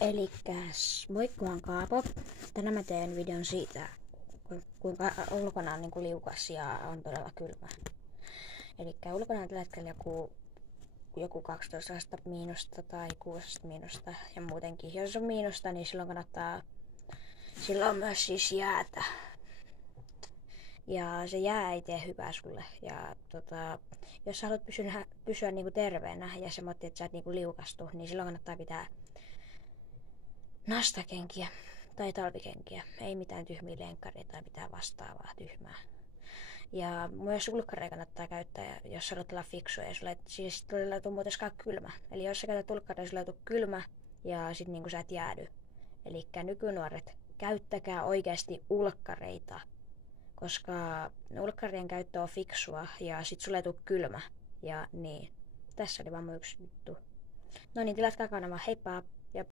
Elikkäs, moikka, mä oon Kaapo. Tänään mä teen videon siitä, kuinka ulkona on liukas ja on todella kylmä. Elikkä ulkona on tällä hetkellä joku 12 astetta miinusta tai 6 astetta miinusta ja muutenkin. Jos on miinusta, niin silloin on myös siis jäätä. Ja se jää ei tee hyvää sulle. Ja jos sä haluat pysyä terveenä ja sä että sä et liukastu, niin silloin kannattaa pitää nastakenkiä tai talvikenkiä. Ei mitään tyhmiä lenkkareita tai mitään vastaavaa tyhmää. Ja myös ulkkareja kannattaa käyttää, jos sä haluat olla fiksu ja sulle siis ei tule muutenkaan kylmä. Eli jos sä käytät ulkkareja, sulle ei tule kylmä ja sit sä et jäädy. Eli nykynuoret, käyttäkää oikeasti ulkkareita, koska ulkkarien käyttö on fiksua ja sit sulle ei tule kylmä. Ja niin, tässä oli vaan mun yksi juttu. No niin, tilatkaa kanava, heippa!